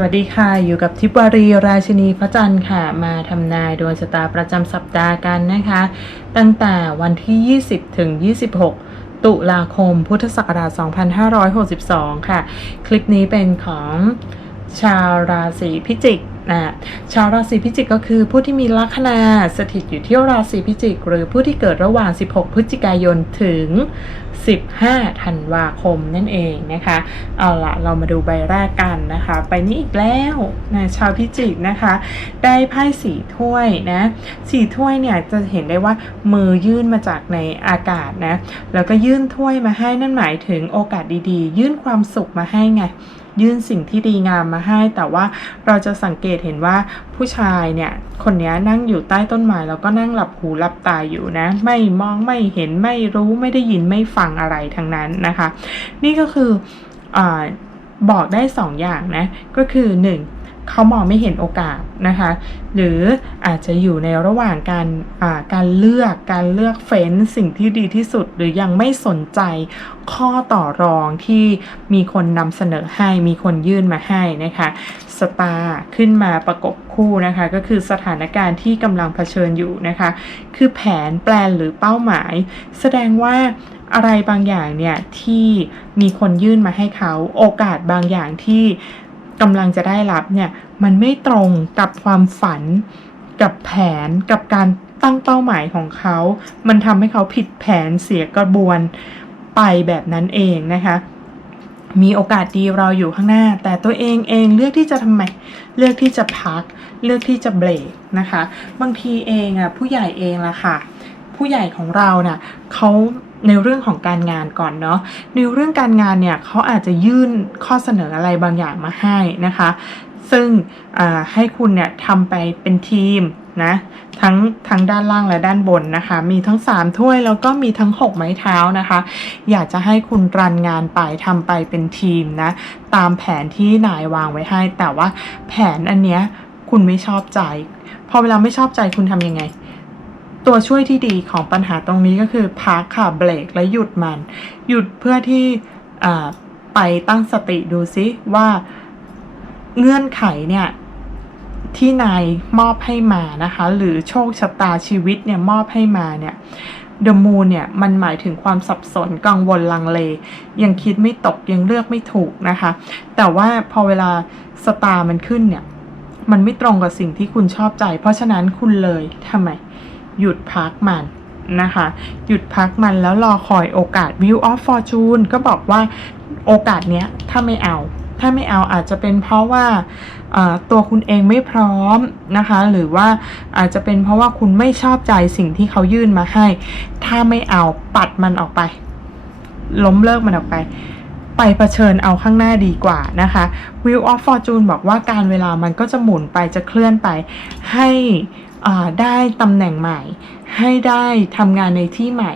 สวัสดีค่ะ อยู่กับทิพวารีราชินีพระจันทร์ค่ะ มาทำนายดวงชะตาประจำสัปดาห์กันนะคะ ตั้งแต่วันที่ 20 ถึง 26 ตุลาคมพุทธศักราช 2562 ค่ะ คลิปนี้เป็นของชาวราศีพิจิก นะชาวราศีพิจิกก็คือผู้ที่มีลัคนาสถิตอยู่ที่ราศีพิจิก หรือผู้ที่เกิดระหว่าง 16 พฤศจิกายนถึง 15 ธันวาคมนั่นเองนะคะ เอาละเรามาดูใบแรกกันนะคะ ไปนี้อีกแล้วนะชาวพิจิกนะคะ ได้ไพ่สีถ้วยนะสีถ้วยเนี่ยจะเห็นได้ว่ามือยื่นมาจากในอากาศนะ แล้วก็ยื่นถ้วยมาให้นั่นหมายถึงโอกาสดีๆ ยื่นความสุขมาให้ไง ยื่นสิ่งที่ดีงามมาให้ แต่ว่าเราจะสังเกตเห็นว่าผู้ชายเนี่ยคนนี้นั่งอยู่ใต้ต้นไม้แล้วก็นั่งหลับหูหลับตาอยู่นะ ไม่มองไม่เห็นไม่รู้ไม่ได้ยินไม่ฟังอะไรทั้งนั้นนะคะ นี่ก็คืออบอกได้สองอย่างนะ ก็คือหนึ่ง เขามองไม่เห็นโอกาสนะคะ หรืออาจจะอยู่ในระหว่างการการเลือกการเลือกเฟ้นสิ่งที่ดีที่สุด หรือยังไม่สนใจข้อต่อรองที่มีคนนำเสนอให้มีคนยื่นมาให้นะคะสตาร์ขึ้นมาประกบคู่นะคะ ก็คือสถานการณ์ที่กำลังเผชิญอยู่นะคะ คือแผนแปลนหรือเป้าหมาย แสดงว่าอะไรบางอย่างเนี่ยที่มีคนยื่นมาให้เขา โอกาสบางอย่างที่ กำลังจะได้รับเนี่ยมันไม่ตรงกับความฝัน กับแผนกับการตั้งเป้าหมายของเขา มันทำให้เขาผิดแผนเสียกระบวนไปแบบนั้นเองนะคะ มีโอกาสดีเราอยู่ข้างหน้า แต่ตัวเองเองเลือกที่จะทำไม เลือกที่จะพัก เลือกที่จะเบรกนะคะ บางทีเองอะผู้ใหญ่เองละค่ะ ผู้ใหญ่ของเราเนะ่ะเขา ในเรื่องของการงานก่อนเนาะในเรื่องการงานเนี่ยเขาอาจจะยื่นข้อเสนออะไรบางอย่างมาให้นะคะ ซึ่งให้คุณเนี่ยทำไปเป็นทีมนะทั้งทั้งด้านล่างและด้านบนนะคะ มีทั้ง 3 ถ้วยแล้วก็มีทั้ง 6 ไม้เท้านะคะ อยากจะให้คุณรันงานไปทำไปเป็นทีมนะ ตามแผนที่นายวางไว้ให้ แต่ว่าแผนอันเนี้ยคุณไม่ชอบใจ พอเวลาไม่ชอบใจคุณทำยังไง ตัวช่วยที่ดีของปัญหาตรงนี้ก็คือพักค่ะเบรกและหยุดมัน หยุดเพื่อที่ไปตั้งสติดูซิว่าเงื่อนไขเนี่ยที่นายมอบให้มานะคะ หรือโชคชะตาชีวิตเนี่ยมอบให้มาเนี่ยเดอะมูนเนี่ยมันหมายถึงความสับสนกังวลลังเล ยังคิดไม่ตกยังเลือกไม่ถูกนะคะ แต่ว่าพอเวลาสตาร์มันขึ้นเนี่ย มันไม่ตรงกับสิ่งที่คุณชอบใจ เพราะฉะนั้นคุณเลยทำไม หยุดพักมันนะคะ หยุดพักมันแล้วรอคอยโอกาส View of Fortune ก็บอกว่าโอกาสเนี้ยถ้าไม่เอา ถ้าไม่เอาอาจจะเป็นเพราะว่าตัวคุณเองไม่พร้อมนะคะ หรือว่าอาจจะเป็นเพราะว่าคุณไม่ชอบใจสิ่งที่เขายื่นมาให้ ถ้าไม่เอาปัดมันออกไป ล้มเลิกมันออกไป ไปเผชิญเอาข้างหน้าดีกว่านะคะ Wheel of Fortune บอกว่าการเวลามันก็จะหมุนไปจะเคลื่อนไปให้ ได้ตำแหน่งใหม่ ให้ได้ทำงานในที่ใหม่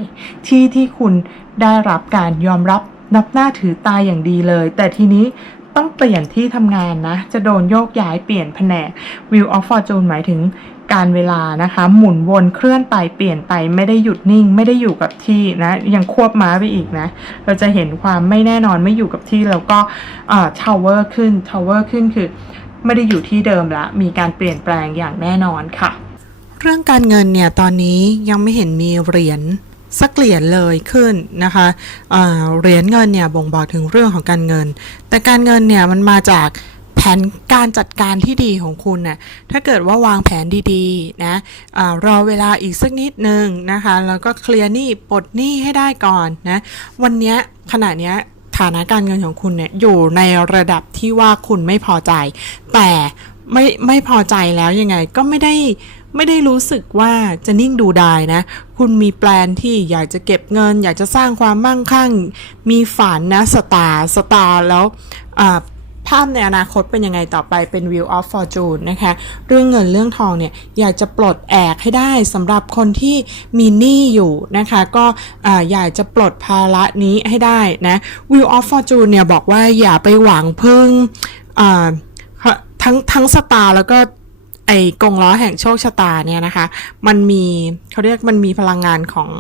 ที่ที่คุณได้รับการยอมรับนับหน้าถือตาอย่างดีเลย แต่ทีนี้ต้องเปลี่ยนที่ทำงานนะ จะโดนโยกย้ายเปลี่ยนแผนก Wheel of Fortune หมายถึงการเวลานะคะ หมุนวนเคลื่อนไปเปลี่ยนไปไม่ได้หยุดนิ่ง ไม่ได้อยู่กับที่นะยังควบม้าไปอีกนะ เราจะเห็นความไม่แน่นอนไม่อยู่กับที่แล้วก็ทาวเวอร์ขึ้นทาวเวอร์ขึ้นคือ ไม่ได้อยู่ที่เดิมละ มีการเปลี่ยนแปลงอย่างแน่นอนค่ะ เรื่องการเงินเนี่ยตอนนี้ยังไม่เห็นมีเหรียญสักเหรียญเลยขึ้นนะคะเหรียญเงินเนี่ยบ่งบอกถึงเรื่องของการเงิน แต่การเงินเนี่ยมันมาจากแผนการจัดการที่ดีของคุณนะ่ะถ้าเกิดว่าวางแผนดีๆนะอรอเวลาอีกสักนิดนึงนะคะแล้วก็เคลียร์หนี้ปลดหนี้ให้ได้ก่อนนะวันนี้ขณะนี้ฐานะการเงินของคุณเนี่ยอยู่ในระดับที่ว่าคุณไม่พอใจ แต่ไม่ไม่พอใจแล้วยังไงก็ไม่ได้ ไม่ได้รู้สึกว่าจะนิ่งดูดายนะ คุณมีแปลนที่อยากจะเก็บเงิน อยากจะสร้างความมั่งคั่ง มีฝันนะสตาร์สตาร์แล้วภาพในอนาคตเป็นยังไงต่อไปเป็น View of Fortune นะคะ เรื่องเงินเรื่องทองเนี่ยอยากจะปลดแอกให้ได้สำหรับคนที่มีหนี้อยู่นะคะ ก็อยากจะปลดภาระนี้ให้ได้นะ View of Fortune เนี่ยบอกว่าอย่าไปหวังพึ่งทั้งทั้งสตาร์แล้วก็ ไอกงล้อแห่งโชคชะตาเนี่ยนะคะ มันมีเขาเรียกมันมีพลังงานของ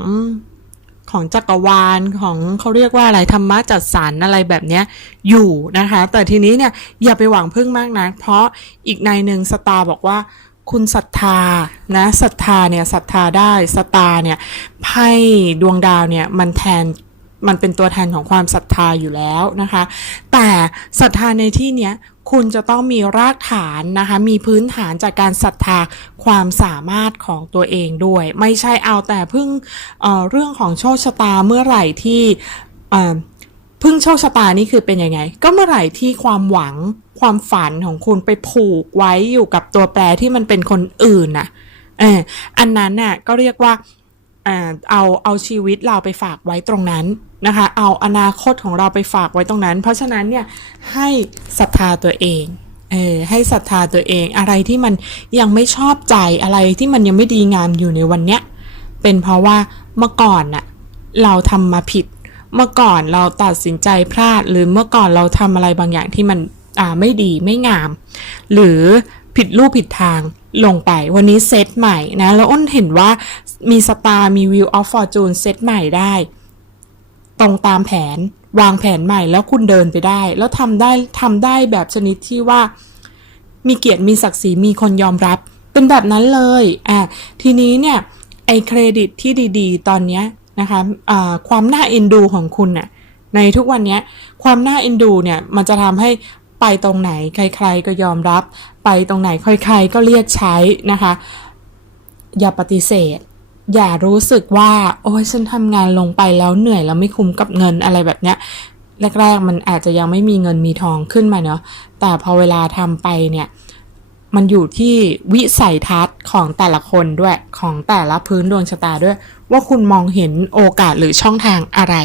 ของจักรวาลของเขาเรียกว่าอะไรธรรมะจัดสรรอะไรแบบเนี้ยอยู่นะคะ แต่ทีนี้เนี่ยอย่าไปหวังพึ่งมากนะเพราะอีกในหนึ่งสตาบอกว่าคุณศรัทธานะศรัทธาเนี่ยศรัทธาได้สตาเนี่ยไพ่ดวงดาวเนี่ยมันแทน มันเป็นตัวแทนของความศรัทธาอยู่แล้วนะคะ แต่ศรัทธาในที่เนี้ยคุณจะต้องมีรากฐานนะคะ มีพื้นฐานจากการศรัทธาความสามารถของตัวเองด้วย ไม่ใช่เอาแต่พึ่งเเรื่องของโชคชะตาเมื่อไหร่ที่เพึ่งโชคชะตานี่คือเป็นยังไง ก็เมื่อไหร่ที่ความหวังความฝันของคุณไปผูกไว้อยู่กับตัวแปรที่มันเป็นคนอื่นน่ะเอออันนั้นน่ะก็เรียกว่า เอาเอาชีวิตเราไปฝากไว้ตรงนั้นนะคะ เอาอนาคตของเราไปฝากไว้ตรงนั้น เพราะฉะนั้นเนี่ยให้ศรัทธาตัวเองเออให้ศรัทธาตัวเองอะไรที่มันยังไม่ชอบใจอะไรที่มันยังไม่ดีงามอยู่ในวันเนี้ยเป็นเพราะว่าเมื่อก่อนน่ะเราทำมาผิด เมื่อก่อนเราตัดสินใจพลาด หรือเมื่อก่อนเราทำอะไรบางอย่างที่มันอ่าไม่ดีไม่งาม หรือผิดรูปผิดทางลงไป วันนี้เซตใหม่นะแล้วอ้นเห็นว่า มีสตาร์มีวิวออฟฟอร์จูนเซตใหม่ได้ ตรงตามแผนวางแผนใหม่แล้วคุณเดินไปได้ แล้วทำได้ทำได้แบบชนิดที่ว่า มีเกียรติมีศักดิ์ศรีมีคนยอมรับ เป็นแบบนั้นเลยอะทีนี้เนี่ยไอเครดิตที่ดีๆ ตอนเนี้ยนะคะอ่าความน่าเอ็นดูของคุณน่ะในทุกวันนี้ความน่าเอ็นดูเนี่ยมันจะทำให้ไปตรงไหนใคร ๆ ก็ยอมรับ ไปตรงไหนใครๆก็เรียกใช้นะคะ อย่าปฏิเสธ อย่ารู้สึกว่า โอ้ยฉันทำงานลงไปแล้วเหนื่อยแล้วไม่คุ้มกับเงินอะไรแบบเนี้ยแรกๆมันอาจจะยังไม่มีเงินมีทองขึ้นมาเนาะแต่พอเวลาทำไปเนี่ยมันอยู่ที่วิสัยทัศน์ของแต่ละคนด้วยของแต่ละพื้นดวงชะตาด้วย ว่าคุณมองเห็นโอกาสหรือช่องทางอะไร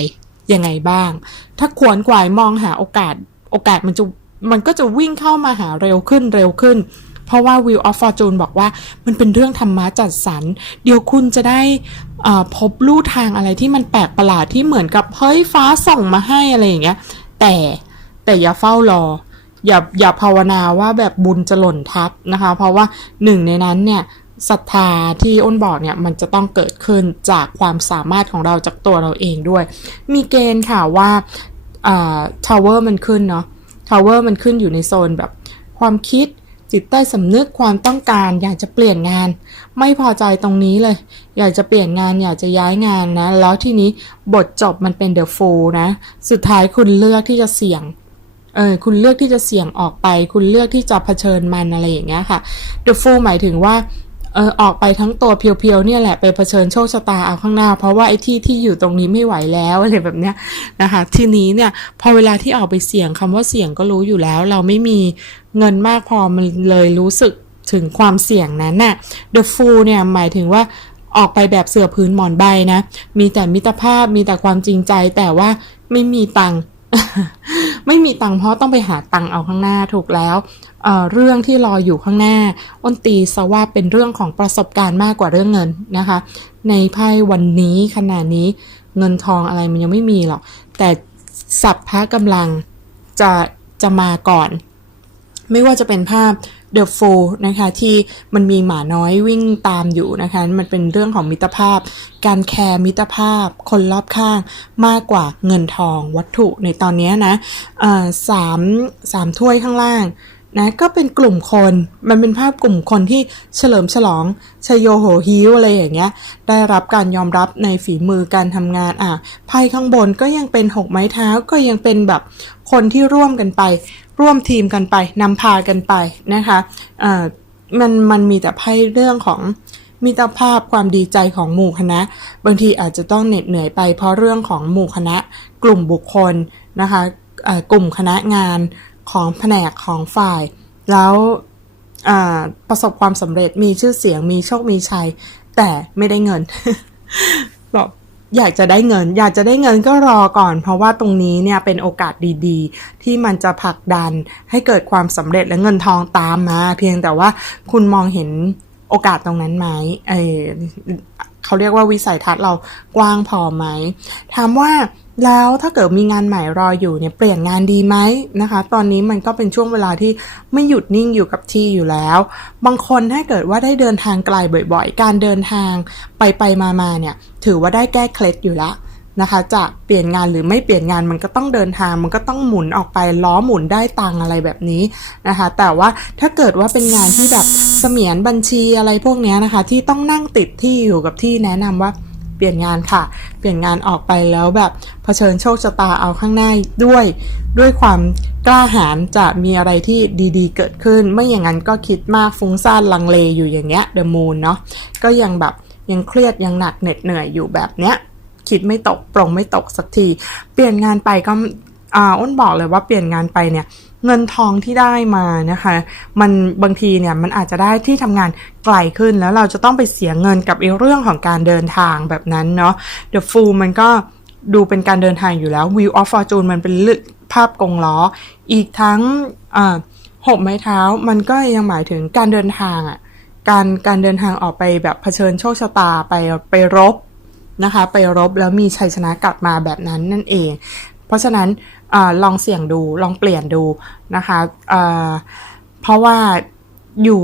ยังไงบ้าง ถ้าขวนขวายมองหาโอกาสโอกาสมันจะมันก็จะวิ่งเข้ามาหาเร็วขึ้นเร็วขึ้น เพราะว่า Wheel of Fortune บอกว่ามันเป็นเรื่องธรรมะจัดสรร เดี๋ยวคุณจะได้พบลู่ทางอะไรที่มันแปลกประหลาดที่เหมือนกับเฮ้ยฟ้าส่งมาให้อะไรอย่างเงี้ย แต่แต่อย่าเฝ้ารอ อย่าอย่าภาวนาว่าแบบบุญจะหล่นทับนะคะ เพราะว่าหนึ่งในนั้นเนี่ยศรัทธาที่อ้นบอกเนี่ยมันจะต้องเกิดขึ้นจากความสามารถของเราจากตัวเราเองด้วย มีเกณฑ์ค่ะว่าทาวเวอร์มันขึ้นเนาะทาวเวอร์มันขึ้นอยู่ในโซนแบบความคิด จิตใต้สำนึกความต้องการ อยากจะเปลี่ยนงาน ไม่พอใจตรงนี้เลย อยากจะเปลี่ยนงาน อยากจะย้ายงานนะ แล้วทีนี้บทจบมันเป็นเดอะฟูลนะ สุดท้ายคุณเลือกที่จะเสี่ยงเออคุณเลือกที่จะเสี่ยงออกไป คุณเลือกที่จะเผชิญมันอะไรอย่างเงี้ยค่ะ The Fool หมายถึงว่า เออออกไปทั้งตัวเพียวๆเนี่ยแหละไปเผชิญโชคชะตาเอาข้างหน้า เพราะว่าไอ้ที่ที่อยู่ตรงนี้ไม่ไหวแล้วอะไรแบบเนี้ยนะคะทีนี้เนี่ยพอเวลาที่ออกไปเสี่ยงคำว่าเสี่ยงก็รู้อยู่แล้ว เราไม่มีเงินมากพอมันเลยรู้สึกถึงความเสี่ยงนั้นน่ะ The Fool เนี่ยหมายถึงว่าออกไปแบบเสือพื้นหมอนใบนะ มีแต่มิตรภาพมีแต่ความจริงใจแต่ว่าไม่มีตังค์ ไม่มีตังค์เพราะต้องไปหาตังค์เอาข้างหน้าถูกแล้วเเรื่องที่รออยู่ข้างหน้า อ้นตีซะว่าเป็นเรื่องของประสบการณ์มากกว่าเรื่องเงินนะคะ ในไพ่วันนี้ขณะนี้เงินทองอะไรมันยังไม่มีหรอก แต่สัพพะกำลังจะจะมาก่อน ไม่ว่าจะเป็นภาพ The f o o นะคะที่มันมีหมาน้อยวิ่งตามอยู่นะคะมันเป็นเรื่องของมิตรภาพ การแคร์มิตรภาพ คนรอบข้างมากกว่าเงินทองวัตถุในตอนนี้นะสามสามถ้วยข้างล่างนะก็เป็นกลุ่มคนมันเป็นภาพกลุ่มคนที่เฉลิมฉลองชโยโหฮิวอะไรอย่างเงี้ย ได้รับการยอมรับในฝีมือการทำงานอะไพ่ข้างบนก็ยังเป็นหกไม้เท้าก็ยังเป็นแบบคนที่ร่วมกันไป ร่วมทีมกันไปนำพากันไปนะคะมันมันมีแต่ไพ่เรื่องของมิตรภาพความดีใจของหมู่คณะ บางทีอาจจะต้องเหน็ดเหนื่อยไปเพราะเรื่องของหมู่คณะ กลุ่มบุคคลนะคะกลุ่มคณะงานของแผนกของฝ่าย แล้วประสบความสำเร็จมีชื่อเสียงมีโชคมีชัย แต่ไม่ได้เงิน อยากจะได้เงิน อยากจะได้เงินก็รอก่อน เพราะว่าตรงนี้เนี่ยเป็นโอกาสดีๆ ที่มันจะผลักดันให้เกิดความสำเร็จและเงินทองตามมา เพียงแต่ว่าคุณมองเห็นโอกาสตรงนั้นไหมเออ เขาเรียกว่าวิสัยทัศน์เรากว้างพอไหมถามว่าแล้วถ้าเกิดมีงานใหม่รออยู่เนี่ยเปลี่ยนงานดีไหมนะคะ ตอนนี้มันก็เป็นช่วงเวลาที่ไม่หยุดนิ่งอยู่กับที่อยู่แล้ว บางคนถ้าเกิดว่าได้เดินทางไกลบ่อยๆ การเดินทางไปไปมามาเนี่ยถือว่าได้แก้เคล็ดอยู่ละ นะคะ จะเปลี่ยนงานหรือไม่เปลี่ยนงานมันก็ต้องเดินทาง มันก็ต้องหมุนออกไปล้อหมุนได้ตังอะไรแบบนี้นะคะ แต่ว่าถ้าเกิดว่าเป็นงานที่แบบเสมียนบัญชีอะไรพวกเนี้ยนะคะ ที่ต้องนั่งติดที่อยู่กับที่แนะนำว่าเปลี่ยนงานค่ะ เปลี่ยนงานออกไปแล้วแบบเผชิญโชคชะตาเอาข้างหน้าด้วย ด้วยความกล้าหาญจะมีอะไรที่ดีๆ เกิดขึ้น ไม่อย่างนั้นก็คิดมากฟุ้งซ่านลังเลอยู่อย่างเงี้ยเดอะมูนเนาะก็ยังแบบยังเครียดยังหนักเหน็ดเหนื่อยอยู่แบบเนี้ย คิดไม่ตกปรงไม่ตกสักที เปลี่ยนงานไปก็อ้นบอกเลยว่าเปลี่ยนงานไปเนี่ยเงินทองที่ได้มานะคะ มันบางทีเนี่ยมันอาจจะได้ที่ทำงานไกลขึ้นแล้วเราจะต้องไปเสียเงินกับเรื่องของการเดินทางแบบนั้นเนาะ The Fool มันก็ดูเป็นการเดินทางอยู่แล้ว Wheel of Fortune มันเป็นภาพกงล้อ อีกทั้งหกไม้เท้ามันก็ยังหมายถึงการเดินทางอะ่ะการการเดินทางออกไปแบบเผชิญโชคชะตาไปไปรบ นะคะ ไปรบแล้วมีชัยชนะกลับมาแบบนั้นนั่นเอง เพราะฉะนั้นอลองเสี่ยงดูลองเปลี่ยนดูนะคะเพราะว่าอยู่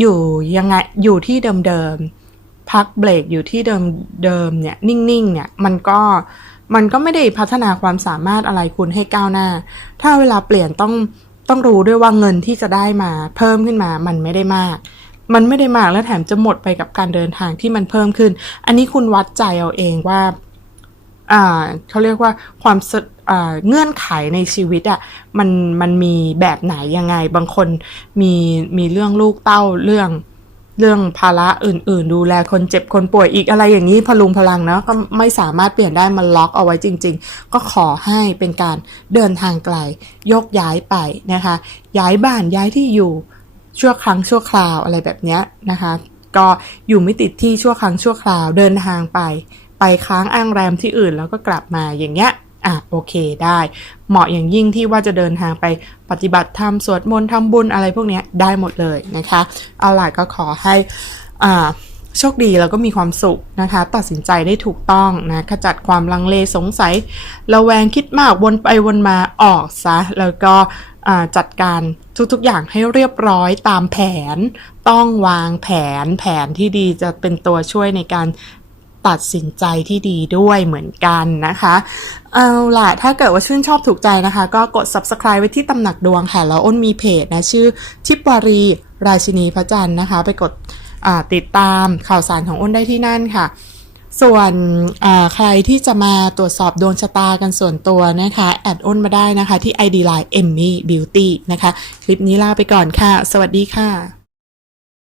อยู่ยังไงอยู่ที่เดิมๆพักเบรกอยู่ที่เดิมเดิมเนี่ยนิ่งๆเนี่ยมันก็มันก็ไม่ได้พัฒนาความสามารถอะไรคุณให้ก้าวหน้า ถ้าเวลาเปลี่ยนต้องต้องรู้ด้วยว่าเงินที่จะได้มาเพิ่มขึ้นมามันไม่ได้มาก มันไม่ได้มากและแถมจะหมดไปกับการเดินทางที่มันเพิ่มขึ้น อันนี้คุณวัดใจเอาเองว่าอ่าเขาเรียกว่าความเงื่อนไขในชีวิตอะ่ะมันมันมีแบบไหนยังไง บางคนมีมีเรื่องลูกเต้าเรื่องเรื่องภาระอื่น ๆ ดูแลคนเจ็บคนป่วยอีกอะไรอย่างนี้พลุงพลังเนาะก็ไม่สามารถเปลี่ยนได้มันล็อกเอาไว้จริง ๆ ก็ขอให้เป็นการเดินทางไกลยกย้ายไปนะคะ ย้ายบ้านย้ายที่อยู่ ชั่วครั้งชั่วคราวอะไรแบบนี้นะคะ ก็อยู่ไม่ติดที่ชั่วครั้งชั่วคราวเดินทางไป ไปค้างอ้างแรมที่อื่นแล้วก็กลับมาอย่างเงี้ยอะโอเคได้ เหมาะอย่างยิ่งที่ว่าจะเดินทางไปปฏิบัติธรรมสวดมนต์ทำบุญอะไรพวกนี้ได้หมดเลยนะคะ เอาล่ะก็ขอให้อ่า โชคดีแล้วก็มีความสุขนะคะ ตัดสินใจได้ถูกต้องนะขจัดความลังเลสงสัยระแวงคิดมากวนไปวนมาออกซะ แล้วก็จัดการทุกๆอย่างให้เรียบร้อยตามแผน ต้องวางแผนแผนที่ดีจะเป็นตัวช่วยในการตัดสินใจที่ดีด้วยเหมือนกันนะคะ เอาล่ะ ถ้าเกิดว่าชื่นชอบถูกใจนะคะ ก็กด subscribe ไว้ที่ตำหนักดวงค่ะ แล้วอ้นมีเพจนะ ชื่อทิปวารี ราชินีพระจันทร์นะคะ ไปกด ติดตามข่าวสารของอ้นได้ที่นั่นค่ะ ส่วนใครที่จะมาตรวจสอบดวงชะตากันส่วนตัวนะคะ แอดอ้นมาได้นะคะที่ ID Line Emmy Beauty นะคะ คลิปนี้ลาไปก่อนค่ะ สวัสดีค่ะ